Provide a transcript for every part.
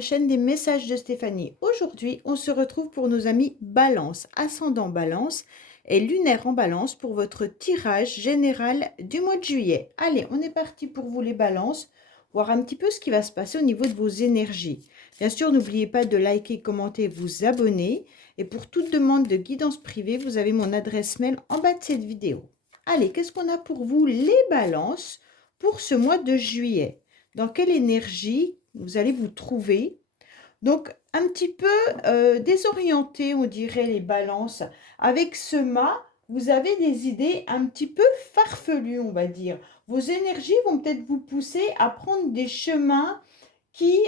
la chaîne des messages de Stéphanie. Aujourd'hui, on se retrouve pour nos amis Balance, ascendant Balance et lunaire en Balance pour votre tirage général du mois de juillet. Allez, on est parti pour vous les balances, voir un petit peu ce qui va se passer au niveau de vos énergies. Bien sûr, n'oubliez pas de liker, commenter, vous abonner. Et pour toute demande de guidance privée, vous avez mon adresse mail en bas de cette vidéo. Allez, qu'est-ce qu'on a pour vous les balances pour ce mois de juillet? Dans quelle énergie vous allez vous trouver? Donc, un petit peu désorienté, on dirait, les balances. Avec ce mât, vous avez des idées un petit peu farfelues, on va dire. Vos énergies vont peut-être vous pousser à prendre des chemins qui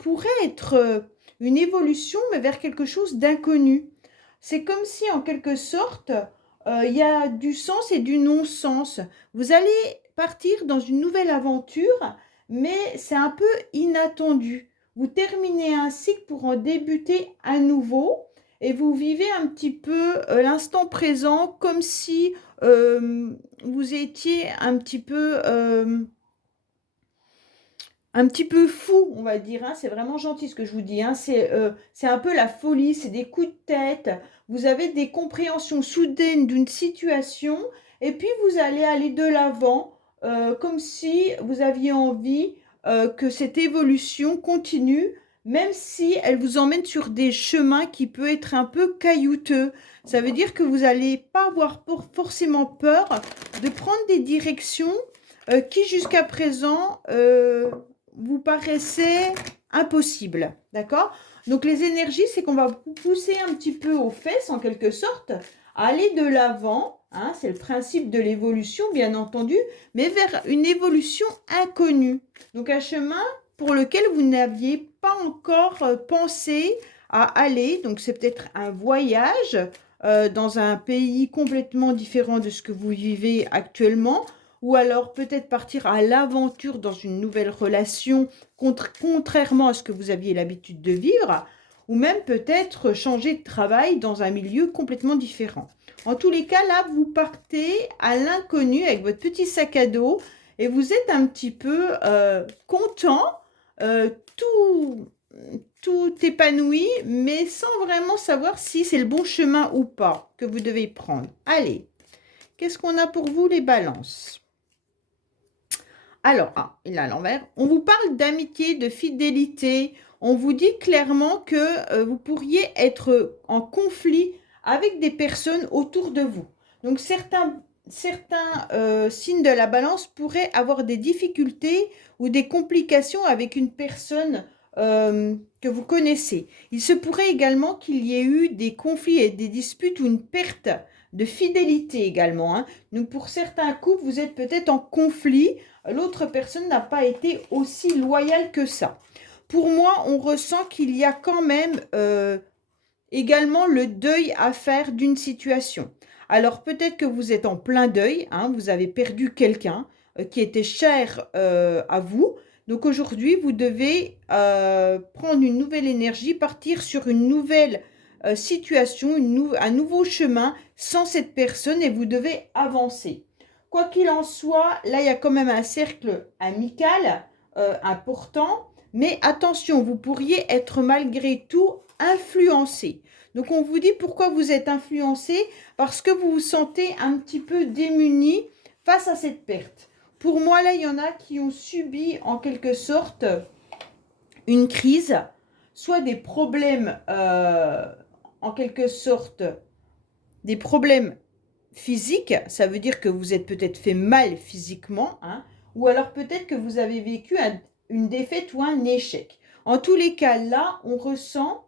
pourraient être une évolution, mais vers quelque chose d'inconnu. C'est comme si, en quelque sorte, il y a du sens et du non-sens. Vous allez partir dans une nouvelle aventure, mais c'est un peu inattendu. Vous terminez un cycle pour en débuter un nouveau et vous vivez un petit peu l'instant présent comme si vous étiez un petit peu fou, on va dire. Hein. C'est vraiment gentil ce que je vous dis. Hein. C'est un peu la folie, c'est des coups de tête. Vous avez des compréhensions soudaines d'une situation et puis vous allez aller de l'avant comme si vous aviez envie que cette évolution continue, même si elle vous emmène sur des chemins qui peuvent être un peu caillouteux. Ça veut dire que vous n'allez pas avoir forcément peur de prendre des directions qui jusqu'à présent vous paraissaient impossibles. D'accord? Donc les énergies, c'est qu'on va vous pousser un petit peu aux fesses en quelque sorte, à aller de l'avant. Hein, c'est le principe de l'évolution, bien entendu, mais vers une évolution inconnue. Donc un chemin pour lequel vous n'aviez pas encore pensé à aller. Donc c'est peut-être un voyage dans un pays complètement différent de ce que vous vivez actuellement, ou alors peut-être partir à l'aventure dans une nouvelle relation, contrairement à ce que vous aviez l'habitude de vivre, ou même peut-être changer de travail dans un milieu complètement différent. En tous les cas, là, vous partez à l'inconnu avec votre petit sac à dos et vous êtes un petit peu content, tout épanoui, mais sans vraiment savoir si c'est le bon chemin ou pas que vous devez prendre. Allez, qu'est-ce qu'on a pour vous les balances? Alors, il est à l'envers. On vous parle d'amitié, de fidélité. On vous dit clairement que vous pourriez être en conflit avec des personnes autour de vous. Donc, certains signes de la balance pourraient avoir des difficultés ou des complications avec une personne que vous connaissez. Il se pourrait également qu'il y ait eu des conflits et des disputes ou une perte de fidélité également. Hein. Donc, pour certains couples, vous êtes peut-être en conflit. L'autre personne n'a pas été aussi loyale que ça. Pour moi, on ressent qu'il y a quand même également le deuil à faire d'une situation. Alors peut-être que vous êtes en plein deuil, hein, vous avez perdu quelqu'un qui était cher à vous. Donc aujourd'hui, vous devez prendre une nouvelle énergie, partir sur une nouvelle situation, un nouveau chemin sans cette personne et vous devez avancer. Quoi qu'il en soit, là, il y a quand même un cercle amical important. Mais attention, vous pourriez être malgré tout influencé. Donc, on vous dit pourquoi vous êtes influencé, parce que vous vous sentez un petit peu démuni face à cette perte. Pour moi, là, il y en a qui ont subi en quelque sorte une crise, soit des problèmes, en quelque sorte, des problèmes physiques, ça veut dire que vous êtes peut-être fait mal physiquement, hein, ou alors peut-être que vous avez vécu une défaite ou un échec. En tous les cas, là, on ressent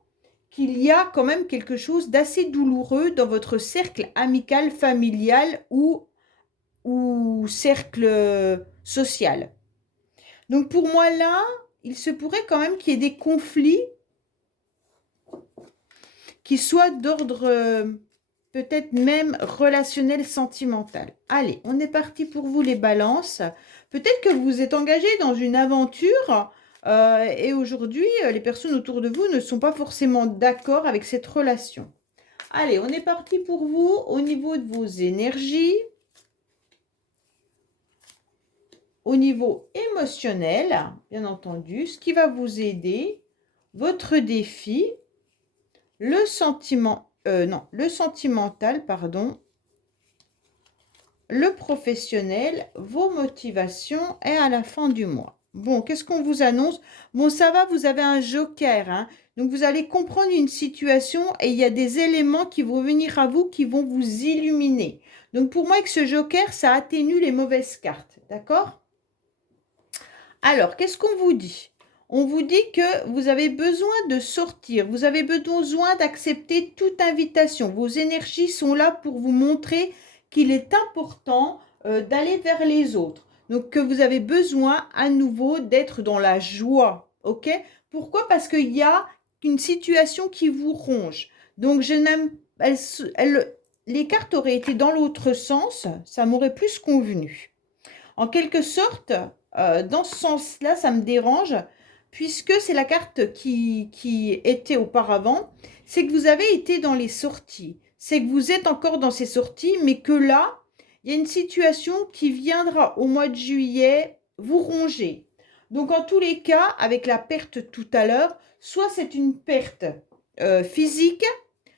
qu'il y a quand même quelque chose d'assez douloureux dans votre cercle amical, familial ou cercle social. Donc pour moi là, il se pourrait quand même qu'il y ait des conflits qui soient d'ordre peut-être même relationnel, sentimental. Allez, on est parti pour vous les balances. Peut-être que vous êtes engagé dans une aventure et aujourd'hui, les personnes autour de vous ne sont pas forcément d'accord avec cette relation. Allez, on est parti pour vous au niveau de vos énergies, au niveau émotionnel, bien entendu, ce qui va vous aider votre défi, le sentiment, non, le sentimental, pardon, le professionnel, vos motivations et à la fin du mois. Bon, qu'est-ce qu'on vous annonce? Bon, ça va, vous avez un joker, hein. Donc, vous allez comprendre une situation et il y a des éléments qui vont venir à vous qui vont vous illuminer. Donc, pour moi, avec ce joker, ça atténue les mauvaises cartes. D'accord? Alors, qu'est-ce qu'on vous dit? On vous dit que vous avez besoin de sortir, vous avez besoin d'accepter toute invitation. Vos énergies sont là pour vous montrer qu'il est important d'aller vers les autres. Donc, que vous avez besoin à nouveau d'être dans la joie. OK? Pourquoi? Parce qu'il y a une situation qui vous ronge. Donc, je n'aime... les cartes auraient été dans l'autre sens, ça m'aurait plus convenu. En quelque sorte, dans ce sens-là, ça me dérange, puisque c'est la carte qui était auparavant, c'est que vous avez été dans les sorties, c'est que vous êtes encore dans ces sorties, mais que là, il y a une situation qui viendra au mois de juillet vous ronger. Donc, en tous les cas, avec la perte tout à l'heure, soit c'est une perte physique,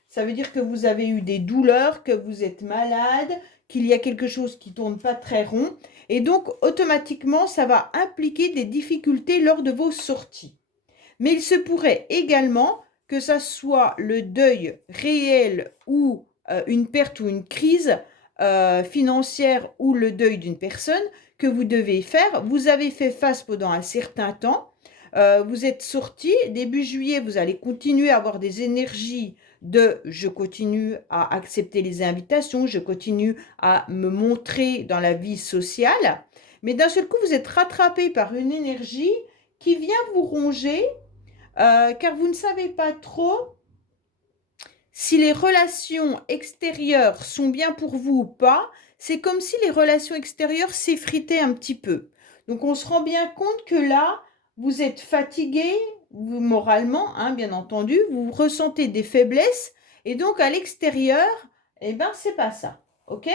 ça veut dire que vous avez eu des douleurs, que vous êtes malade, qu'il y a quelque chose qui ne tourne pas très rond. Et donc, automatiquement, ça va impliquer des difficultés lors de vos sorties. Mais il se pourrait également que ça soit le deuil réel ou une perte ou une crise financière ou le deuil d'une personne que vous devez faire. Vous avez fait face pendant un certain temps. Vous êtes sorti. Début juillet, vous allez continuer à avoir des énergies de je continue à accepter les invitations, je continue à me montrer dans la vie sociale. Mais d'un seul coup, vous êtes rattrapé par une énergie qui vient vous ronger car vous ne savez pas trop si les relations extérieures sont bien pour vous ou pas. C'est comme si les relations extérieures s'effritaient un petit peu. Donc on se rend bien compte que là, vous êtes fatigué, vous, moralement, hein, bien entendu, vous ressentez des faiblesses et donc à l'extérieur, eh ben c'est pas ça, ok?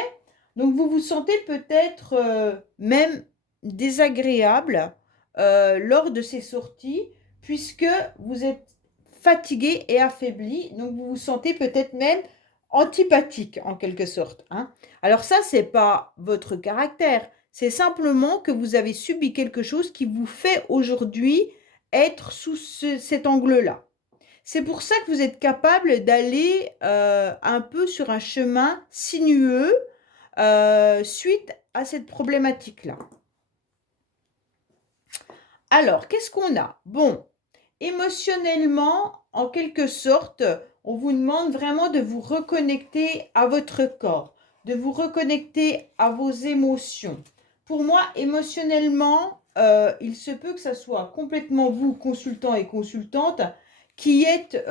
Donc vous vous sentez peut-être même désagréable lors de ces sorties puisque vous êtes fatigué et affaibli, donc vous vous sentez peut-être même antipathique en quelque sorte, hein. Alors ça, c'est pas votre caractère, c'est simplement que vous avez subi quelque chose qui vous fait aujourd'hui être sous cet angle-là. C'est pour ça que vous êtes capable d'aller un peu sur un chemin sinueux suite à cette problématique-là. Alors, qu'est-ce qu'on a? Bon, émotionnellement, en quelque sorte, on vous demande vraiment de vous reconnecter à votre corps, de vous reconnecter à vos émotions. Pour moi, émotionnellement, il se peut que ça soit complètement vous, consultant et consultante, qui êtes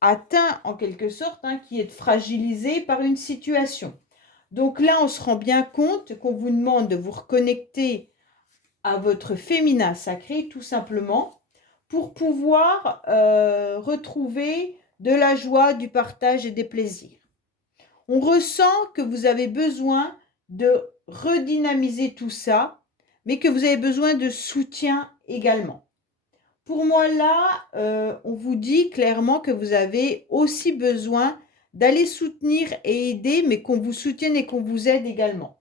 atteint en quelque sorte, hein, qui êtes fragilisé par une situation. Donc là, on se rend bien compte qu'on vous demande de vous reconnecter à votre féminin sacré, tout simplement, pour pouvoir retrouver de la joie, du partage et des plaisirs. On ressent que vous avez besoin de redynamiser tout ça, mais que vous avez besoin de soutien également. Pour moi, là, on vous dit clairement que vous avez aussi besoin d'aller soutenir et aider, mais qu'on vous soutienne et qu'on vous aide également.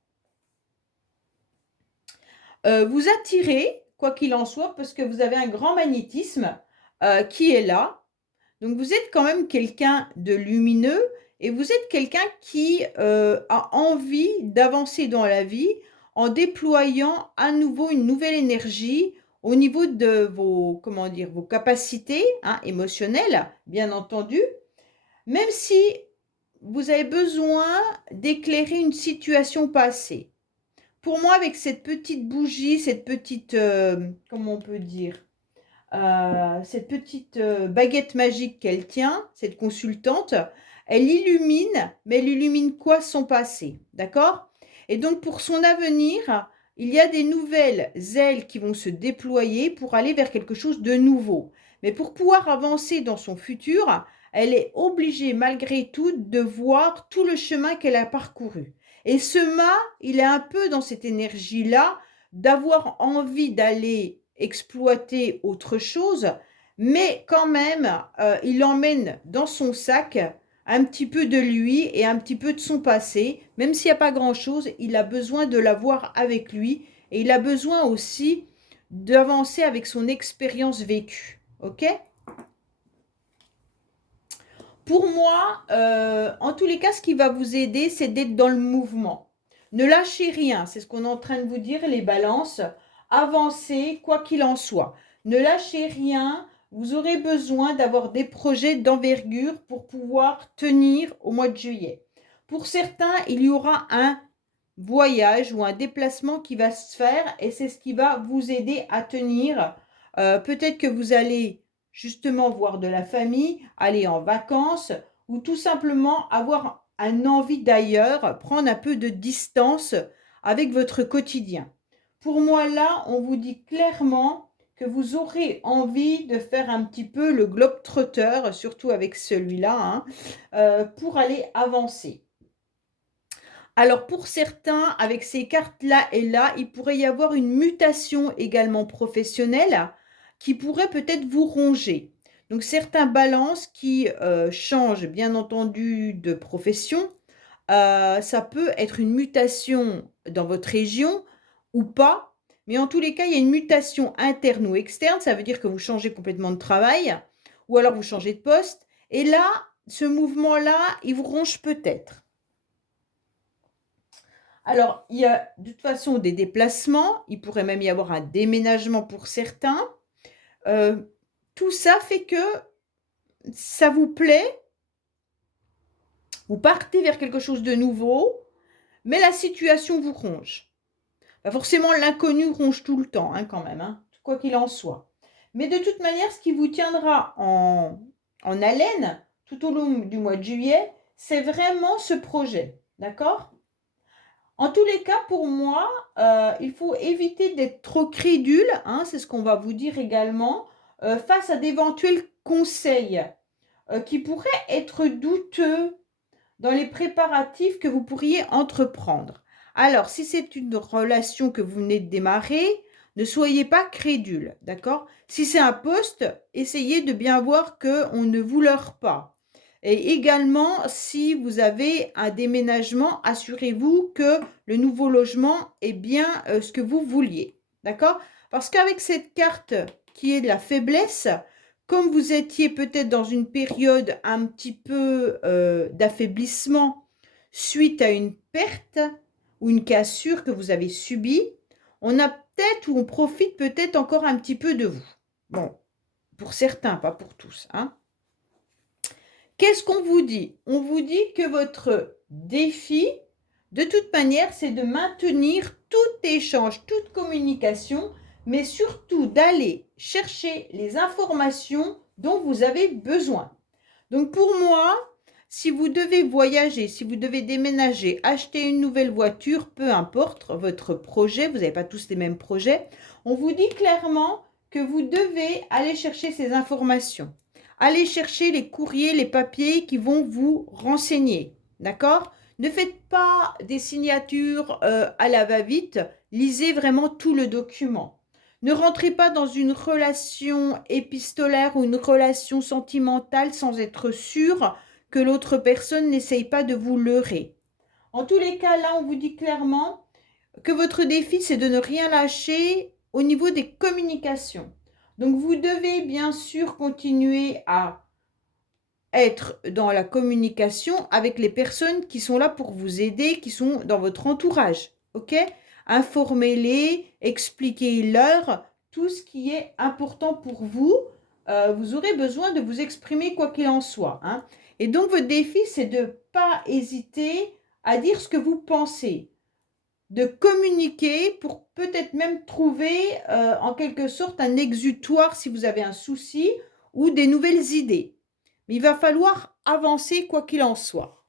Vous attirez, quoi qu'il en soit, parce que vous avez un grand magnétisme qui est là. Donc, vous êtes quand même quelqu'un de lumineux et vous êtes quelqu'un qui a envie d'avancer dans la vie en déployant à nouveau une nouvelle énergie au niveau de vos, comment dire, vos capacités, hein, émotionnelles, bien entendu, même si vous avez besoin d'éclairer une situation passée. Pour moi, avec cette petite bougie, cette petite, comment on peut dire, cette petite baguette magique qu'elle tient, cette consultante, elle illumine, mais elle illumine quoi? Son passé, d'accord? Et donc, pour son avenir, il y a des nouvelles ailes qui vont se déployer pour aller vers quelque chose de nouveau. Mais pour pouvoir avancer dans son futur, elle est obligée, malgré tout, de voir tout le chemin qu'elle a parcouru. Et ce mât, il est un peu dans cette énergie-là, d'avoir envie d'aller exploiter autre chose, mais quand même, il emmène dans son sac un petit peu de lui et un petit peu de son passé. Même s'il n'y a pas grand-chose, il a besoin de l'avoir avec lui et il a besoin aussi d'avancer avec son expérience vécue. OK? Pour moi, en tous les cas, ce qui va vous aider, c'est d'être dans le mouvement. Ne lâchez rien, c'est ce qu'on est en train de vous dire, les balances. Avancez, quoi qu'il en soit. Ne lâchez rien, vous aurez besoin d'avoir des projets d'envergure pour pouvoir tenir au mois de juillet. Pour certains, il y aura un voyage ou un déplacement qui va se faire et c'est ce qui va vous aider à tenir. Peut-être que vous allez justement voir de la famille, aller en vacances ou tout simplement avoir un envie d'ailleurs, prendre un peu de distance avec votre quotidien. Pour moi, là, on vous dit clairement que vous aurez envie de faire un petit peu le globe-trotter, surtout avec celui-là, hein, pour aller avancer. Alors pour certains, avec ces cartes-là et là, il pourrait y avoir une mutation également professionnelle qui pourrait peut-être vous ronger. Donc certains balances qui changent bien entendu de profession, ça peut être une mutation dans votre région ou pas, mais en tous les cas, il y a une mutation interne ou externe, ça veut dire que vous changez complètement de travail ou alors vous changez de poste. Et là, ce mouvement-là, il vous ronge peut-être. Alors, il y a de toute façon des déplacements, il pourrait même y avoir un déménagement pour certains. Tout ça fait que ça vous plaît, vous partez vers quelque chose de nouveau, mais la situation vous ronge. Bah, forcément, l'inconnu ronge tout le temps, hein, quand même, hein, quoi qu'il en soit. Mais de toute manière, ce qui vous tiendra en haleine tout au long du mois de juillet, c'est vraiment ce projet, d'accord? En tous les cas, pour moi, il faut éviter d'être trop crédule, hein, c'est ce qu'on va vous dire également, face à d'éventuels conseils qui pourraient être douteux dans les préparatifs que vous pourriez entreprendre. Alors, si c'est une relation que vous venez de démarrer, ne soyez pas crédule, d'accord? Si c'est un poste, essayez de bien voir qu'on ne vous leurre pas. Et également, si vous avez un déménagement, assurez-vous que le nouveau logement est bien ce que vous vouliez. D'accord? Parce qu'avec cette carte qui est de la faiblesse, comme vous étiez peut-être dans une période un petit peu d'affaiblissement suite à une perte ou une cassure que vous avez subie, on a peut-être ou on profite peut-être encore un petit peu de vous. Bon, pour certains, pas pour tous, hein. Qu'est-ce qu'on vous dit? On vous dit que votre défi, de toute manière, c'est de maintenir tout échange, toute communication, mais surtout d'aller chercher les informations dont vous avez besoin. Donc pour moi, si vous devez voyager, si vous devez déménager, acheter une nouvelle voiture, peu importe votre projet, vous n'avez pas tous les mêmes projets, on vous dit clairement que vous devez aller chercher ces informations. Allez chercher les courriers, les papiers qui vont vous renseigner. D'accord? Ne faites pas des signatures à la va-vite. Lisez vraiment tout le document. Ne rentrez pas dans une relation épistolaire ou une relation sentimentale sans être sûr que l'autre personne n'essaye pas de vous leurrer. En tous les cas, là, on vous dit clairement que votre défi, c'est de ne rien lâcher au niveau des communications. Donc, vous devez bien sûr continuer à être dans la communication avec les personnes qui sont là pour vous aider, qui sont dans votre entourage. OK? Informez-les, expliquez-leur tout ce qui est important pour vous. Vous aurez besoin de vous exprimer quoi qu'il en soit, hein. Et donc, votre défi, c'est de ne pas hésiter à dire ce que vous pensez, de communiquer pour peut-être même trouver en quelque sorte un exutoire si vous avez un souci ou des nouvelles idées. Mais il va falloir avancer quoi qu'il en soit.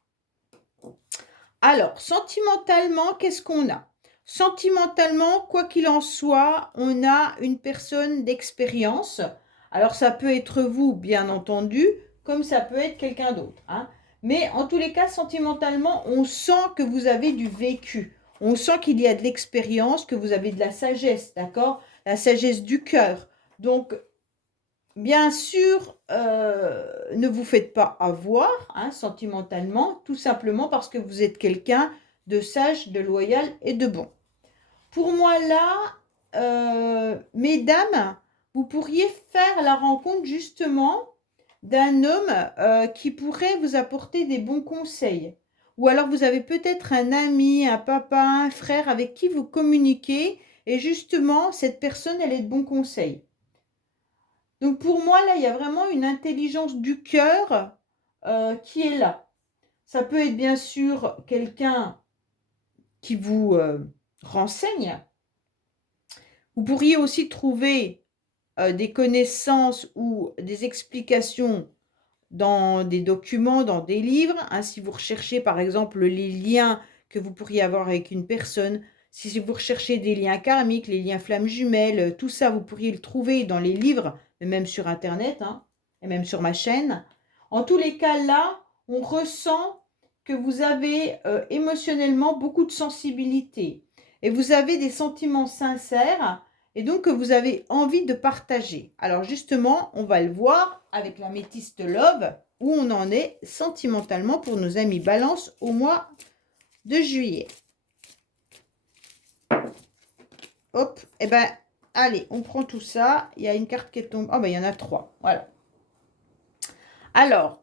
Alors, sentimentalement, qu'est-ce qu'on a? Sentimentalement, quoi qu'il en soit, on a une personne d'expérience. Alors, ça peut être vous, bien entendu, comme ça peut être quelqu'un d'autre, hein. Mais en tous les cas, sentimentalement, on sent que vous avez du vécu. On sent qu'il y a de l'expérience, que vous avez de la sagesse, d'accord? La sagesse du cœur. Donc, bien sûr, ne vous faites pas avoir hein, sentimentalement, tout simplement parce que vous êtes quelqu'un de sage, de loyal et de bon. Pour moi, là, mesdames, vous pourriez faire la rencontre justement d'un homme qui pourrait vous apporter des bons conseils. Ou alors vous avez peut-être un ami, un papa, un frère avec qui vous communiquez et justement, cette personne, elle est de bons conseils. Donc pour moi, là, il y a vraiment une intelligence du cœur qui est là. Ça peut être bien sûr quelqu'un qui vous renseigne. Vous pourriez aussi trouver des connaissances ou des explications dans des documents, dans des livres, hein, si vous recherchez par exemple les liens que vous pourriez avoir avec une personne, si vous recherchez des liens karmiques, les liens flammes jumelles, tout ça, vous pourriez le trouver dans les livres, mais même sur Internet, hein, et même sur ma chaîne. En tous les cas, là, on ressent que vous avez émotionnellement beaucoup de sensibilité et vous avez des sentiments sincères et donc que vous avez envie de partager. Alors justement, on va le voir avec la métiste Love, où on en est sentimentalement pour nos amis Balance au mois de juillet. Hop, et ben, allez, on prend tout ça. Il y a une carte qui est tombée. Oh, ben, il y en a 3. Voilà. Alors,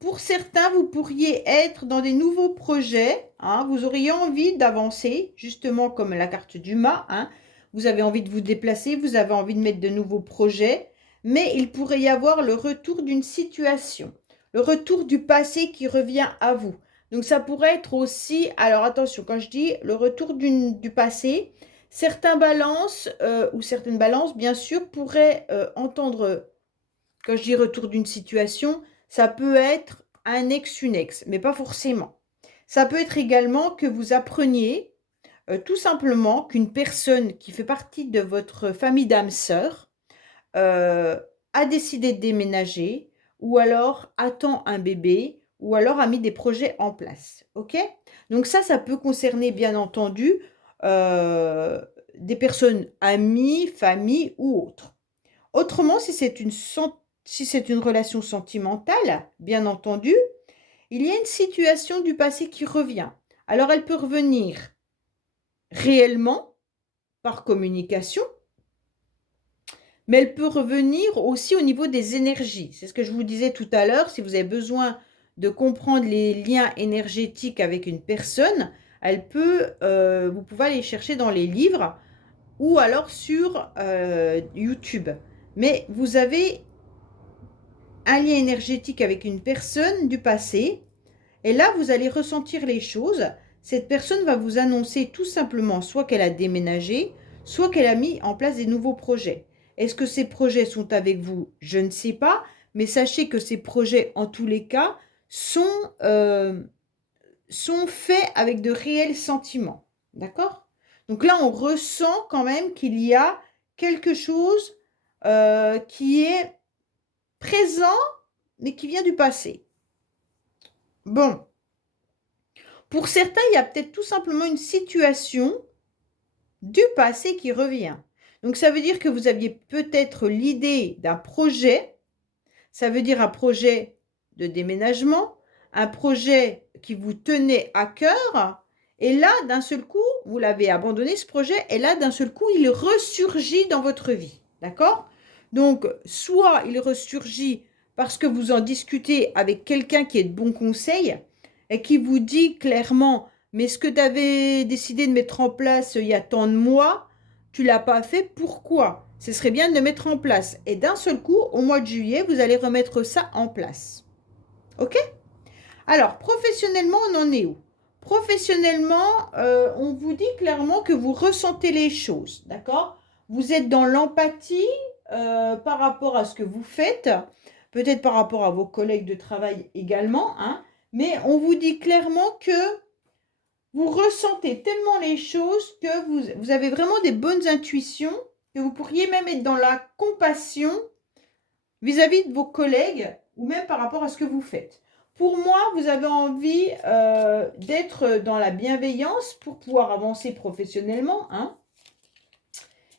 pour certains, vous pourriez être dans des nouveaux projets. Hein, vous auriez envie d'avancer, justement comme la carte du mât. Hein, vous avez envie de vous déplacer, vous avez envie de mettre de nouveaux projets. Mais il pourrait y avoir le retour d'une situation. Le retour du passé qui revient à vous. Donc ça pourrait être aussi, alors attention, quand je dis le retour du passé, certains balances ou certaines balances, bien sûr, pourraient entendre, quand je dis retour d'une situation, ça peut être un ex, une ex, mais pas forcément. Ça peut être également que vous appreniez tout simplement qu'une personne qui fait partie de votre famille d'âme sœur a décidé de déménager ou alors attend un bébé ou alors a mis des projets en place. Ok? Donc ça peut concerner bien entendu euh, des personnes amies, famille ou autres. Autrement, si c'est une relation sentimentale, bien entendu, il y a une situation du passé qui revient. Alors elle peut revenir réellement par communication, mais elle peut revenir aussi au niveau des énergies. C'est ce que je vous disais tout à l'heure. Si vous avez besoin de comprendre les liens énergétiques avec une personne, vous pouvez aller chercher dans les livres ou alors sur YouTube. Mais vous avez un lien énergétique avec une personne du passé et là, vous allez ressentir les choses. Cette personne va vous annoncer tout simplement soit qu'elle a déménagé, soit qu'elle a mis en place des nouveaux projets. Est-ce que ces projets sont avec vous? Je ne sais pas, mais sachez que ces projets, en tous les cas, sont faits avec de réels sentiments. D'accord? Donc là, on ressent quand même qu'il y a quelque chose qui est présent, mais qui vient du passé. Bon. Pour certains, il y a peut-être tout simplement une situation du passé qui revient. Donc, ça veut dire que vous aviez peut-être l'idée d'un projet. Ça veut dire un projet de déménagement, un projet qui vous tenait à cœur. Et là, d'un seul coup, vous l'avez abandonné, ce projet. Et là, d'un seul coup, il ressurgit dans votre vie. D'accord? Donc, soit il ressurgit parce que vous en discutez avec quelqu'un qui est de bons conseils et qui vous dit clairement, mais ce que tu avais décidé de mettre en place il y a tant de mois, tu ne l'as pas fait, pourquoi? Ce serait bien de le mettre en place. Et d'un seul coup, au mois de juillet, vous allez remettre ça en place. OK? Alors, professionnellement, on en est où? Professionnellement, on vous dit clairement que vous ressentez les choses. D'accord? Vous êtes dans l'empathie par rapport à ce que vous faites, peut-être par rapport à vos collègues de travail également, hein, mais on vous dit clairement que vous ressentez tellement les choses que vous avez vraiment des bonnes intuitions, que vous pourriez même être dans la compassion vis-à-vis de vos collègues ou même par rapport à ce que vous faites. Pour moi, vous avez envie d'être dans la bienveillance pour pouvoir avancer professionnellement. Hein.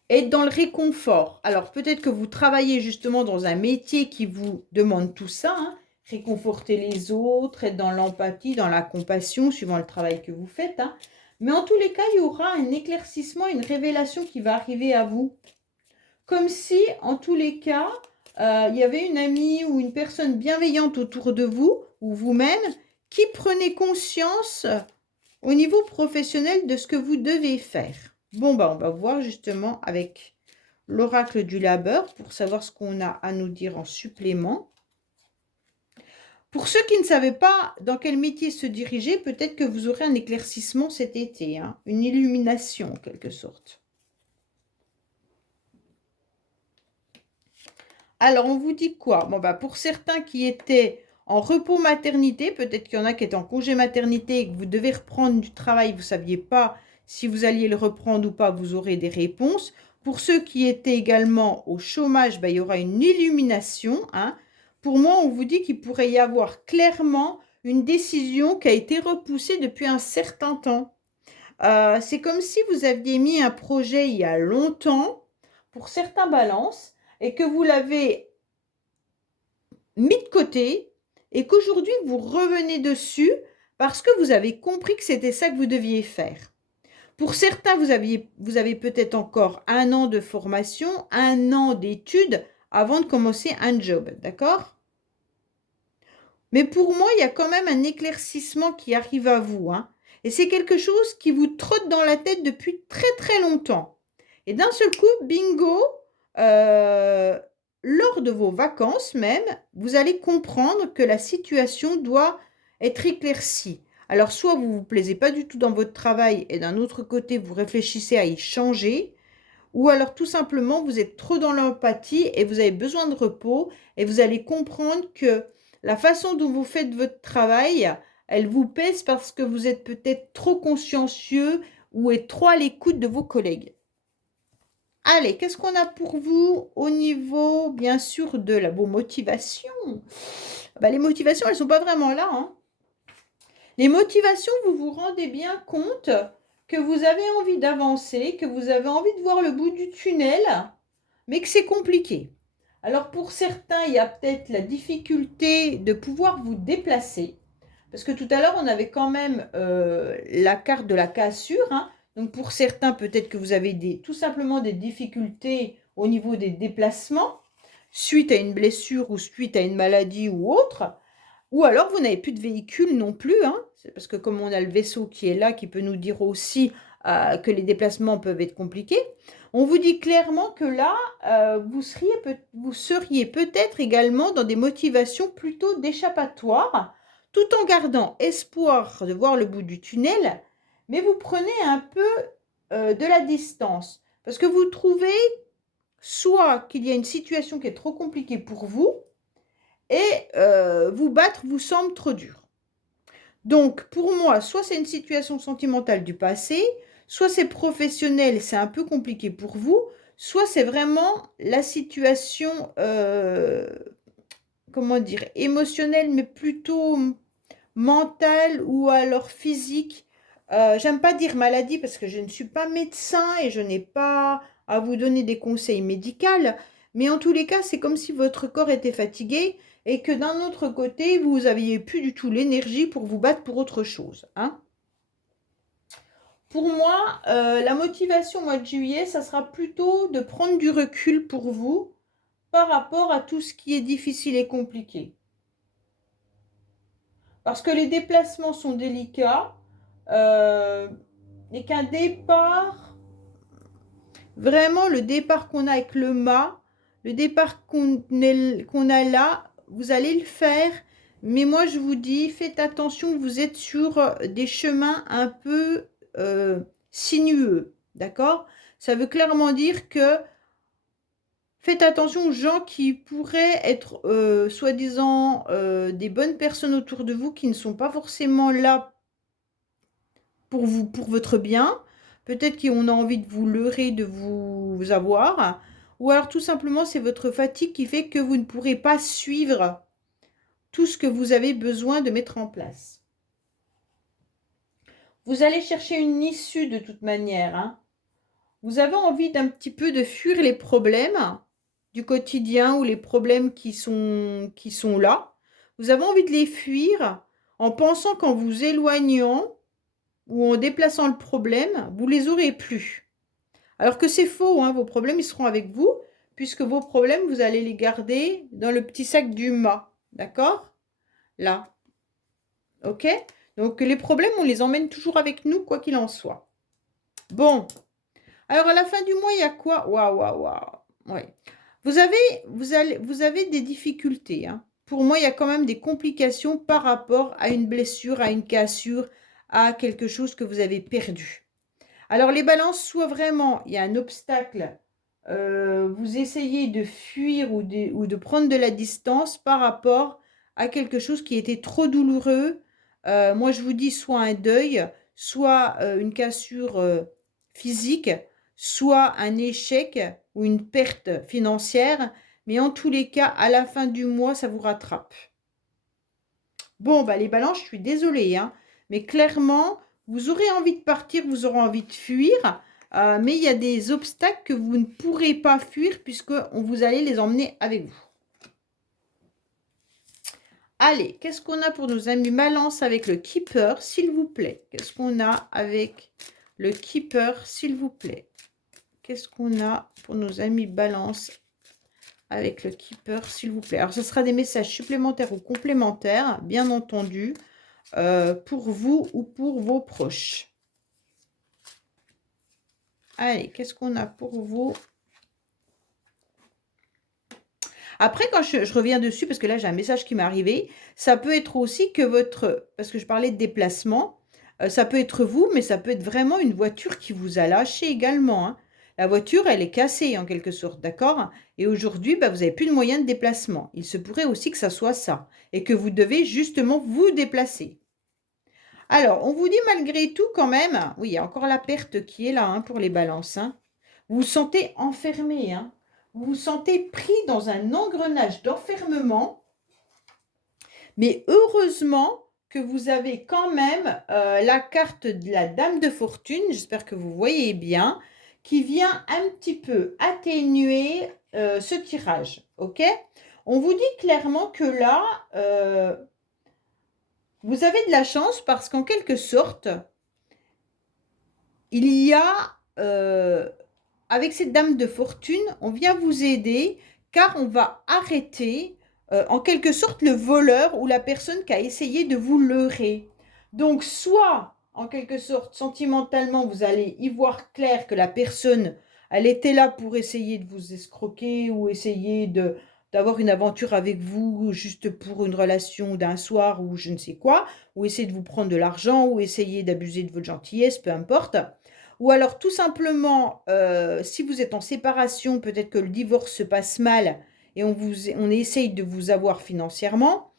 être dans le réconfort. Alors, peut-être que vous travaillez justement dans un métier qui vous demande tout ça, hein, réconforter les autres, être dans l'empathie, dans la compassion, suivant le travail que vous faites. Hein. Mais en tous les cas, il y aura un éclaircissement, une révélation qui va arriver à vous. Comme si, en tous les cas, il y avait une amie ou une personne bienveillante autour de vous, ou vous-même, qui prenait conscience au niveau professionnel de ce que vous devez faire. Bon, bah, on va voir justement avec l'oracle du labeur pour savoir ce qu'on a à nous dire en supplément. Pour ceux qui ne savaient pas dans quel métier se diriger, peut-être que vous aurez un éclaircissement cet été, hein, une illumination en quelque sorte. Alors, on vous dit quoi? Bon, bah, pour certains qui étaient en repos maternité, peut-être qu'il y en a qui étaient en congé maternité et que vous devez reprendre du travail, vous ne saviez pas si vous alliez le reprendre ou pas, vous aurez des réponses. Pour ceux qui étaient également au chômage, bah, il y aura une illumination. Hein. Pour moi, on vous dit qu'il pourrait y avoir clairement une décision qui a été repoussée depuis un certain temps. C'est comme si vous aviez mis un projet il y a longtemps, pour certains balances, et que vous l'avez mis de côté et qu'aujourd'hui vous revenez dessus parce que vous avez compris que c'était ça que vous deviez faire. Pour certains, vous avez peut-être encore 1 an de formation, 1 an d'études avant de commencer un job, d'accord? Mais pour moi, il y a quand même un éclaircissement qui arrive à vous. Hein, et c'est quelque chose qui vous trotte dans la tête depuis très très longtemps. Et d'un seul coup, bingo, lors de vos vacances même, vous allez comprendre que la situation doit être éclaircie. Alors, soit vous ne vous plaisez pas du tout dans votre travail et d'un autre côté, vous réfléchissez à y changer, ou alors tout simplement, vous êtes trop dans l'empathie et vous avez besoin de repos et vous allez comprendre que la façon dont vous faites votre travail, elle vous pèse parce que vous êtes peut-être trop consciencieux ou êtes trop à l'écoute de vos collègues. Allez, qu'est-ce qu'on a pour vous au niveau, bien sûr, de vos motivations? Les motivations, elles ne sont pas vraiment là. Hein. Les motivations, vous vous rendez bien compte que vous avez envie d'avancer, que vous avez envie de voir le bout du tunnel, mais que c'est compliqué. Alors pour certains, il y a peut-être la difficulté de pouvoir vous déplacer, parce que tout à l'heure, on avait quand même la carte de la cassure. Hein. Donc pour certains, peut-être que vous avez tout simplement des difficultés au niveau des déplacements, suite à une blessure ou suite à une maladie ou autre. Ou alors, vous n'avez plus de véhicule non plus. Hein. C'est parce que comme on a le vaisseau qui est là, qui peut nous dire aussi que les déplacements peuvent être compliqués, on vous dit clairement que là, vous seriez peut-être également dans des motivations plutôt d'échappatoire, tout en gardant espoir de voir le bout du tunnel, mais vous prenez un peu de la distance. Parce que vous trouvez soit qu'il y a une situation qui est trop compliquée pour vous, et vous battre vous semble trop dur. Donc, pour moi, soit c'est une situation sentimentale du passé, soit c'est professionnel, c'est un peu compliqué pour vous, soit c'est vraiment la situation, comment dire, émotionnelle, mais plutôt mentale ou alors physique. J'aime pas dire maladie parce que je ne suis pas médecin et je n'ai pas à vous donner des conseils médicaux, mais en tous les cas, c'est comme si votre corps était fatigué et que d'un autre côté, vous n'aviez plus du tout l'énergie pour vous battre pour autre chose. Hein. Pour moi, la motivation au mois de juillet, ça sera plutôt de prendre du recul pour vous par rapport à tout ce qui est difficile et compliqué. Parce que les déplacements sont délicats et qu'un départ, vraiment le départ qu'on a avec le mât, le départ qu'on a là, vous allez le faire. Mais moi, je vous dis, faites attention, vous êtes sur des chemins un peu sinueux, d'accord? Ça veut clairement dire que faites attention aux gens qui pourraient être soi-disant des bonnes personnes autour de vous qui ne sont pas forcément là pour vous, pour votre bien. Peut-être qu'on a envie de vous leurrer, de vous avoir. Ou alors tout simplement, c'est votre fatigue qui fait que vous ne pourrez pas suivre tout ce que vous avez besoin de mettre en place. Vous allez chercher une issue de toute manière. Hein. Vous avez envie d'un petit peu de fuir les problèmes du quotidien ou les problèmes qui sont là. Vous avez envie de les fuir en pensant qu'en vous éloignant ou en déplaçant le problème, vous les aurez plus. Alors que c'est faux, hein, vos problèmes, ils seront avec vous, puisque vos problèmes, vous allez les garder dans le petit sac du mât. D'accord? Là. OK? Donc les problèmes, on les emmène toujours avec nous, quoi qu'il en soit. Bon. Alors à la fin du mois, il y a quoi? Waouh, waouh, waouh. Ouais. Vous avez des difficultés, hein. Pour moi, il y a quand même des complications par rapport à une blessure, à une cassure, à quelque chose que vous avez perdu. Alors les balances, soit vraiment il y a un obstacle, vous essayez de fuir ou de prendre de la distance par rapport à quelque chose qui était trop douloureux. Moi, je vous dis soit un deuil, soit une cassure physique, soit un échec ou une perte financière. Mais en tous les cas, à la fin du mois, ça vous rattrape. Bon, bah, les balances, je suis désolée, hein, mais clairement, vous aurez envie de partir, vous aurez envie de fuir, mais il y a des obstacles que vous ne pourrez pas fuir puisque vous allez les emmener avec vous. Allez, qu'est-ce qu'on a pour nos amis balance avec le keeper, s'il vous plaît? Qu'est-ce qu'on a avec le keeper, s'il vous plaît? Qu'est-ce qu'on a pour nos amis balance avec le keeper, s'il vous plaît? Alors, ce sera des messages supplémentaires ou complémentaires, bien entendu, pour vous ou pour vos proches. Allez, qu'est-ce qu'on a pour vous? Après, quand je reviens dessus, parce que là, j'ai un message qui m'est arrivé, ça peut être aussi que votre... Parce que je parlais de déplacement, ça peut être vous, mais ça peut être vraiment une voiture qui vous a lâché également, hein. La voiture, elle est cassée en quelque sorte, d'accord? Et aujourd'hui, bah, vous n'avez plus de moyens de déplacement. Il se pourrait aussi que ça soit ça, et que vous devez justement vous déplacer. Alors, on vous dit malgré tout quand même, oui, il y a encore la perte qui est là, hein, pour les balances, hein. Vous vous sentez enfermé, hein. Vous vous sentez pris dans un engrenage d'enfermement, mais heureusement que vous avez quand même la carte de la Dame de Fortune, j'espère que vous voyez bien, qui vient un petit peu atténuer ce tirage, ok? On vous dit clairement que là, vous avez de la chance parce qu'en quelque sorte, il y a, avec cette Dame de Fortune, on vient vous aider car on va arrêter, en quelque sorte, le voleur ou la personne qui a essayé de vous leurrer. Donc, soit, en quelque sorte, sentimentalement, vous allez y voir clair que la personne, elle était là pour essayer de vous escroquer ou essayer d'avoir une aventure avec vous juste pour une relation d'un soir ou je ne sais quoi, ou essayer de vous prendre de l'argent ou essayer d'abuser de votre gentillesse, peu importe. Ou alors tout simplement, si vous êtes en séparation, peut-être que le divorce se passe mal et on essaye de vous avoir financièrement.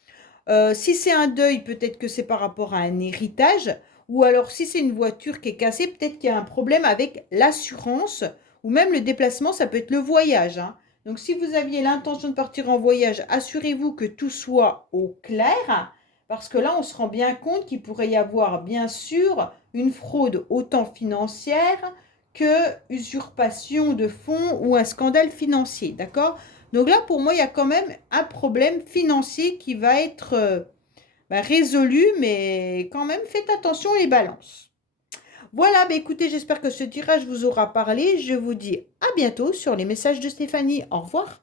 Si c'est un deuil, peut-être que c'est par rapport à un héritage. Ou alors si c'est une voiture qui est cassée, peut-être qu'il y a un problème avec l'assurance. Ou même le déplacement, ça peut être le voyage, hein. Donc si vous aviez l'intention de partir en voyage, assurez-vous que tout soit au clair. Parce que là, on se rend bien compte qu'il pourrait y avoir, bien sûr, une fraude autant financière que usurpation de fonds ou un scandale financier, d'accord? Donc là, pour moi, il y a quand même un problème financier qui va être résolu, mais quand même, faites attention les balances. Voilà, bah écoutez, j'espère que ce tirage vous aura parlé. Je vous dis à bientôt sur les messages de Stéphanie. Au revoir.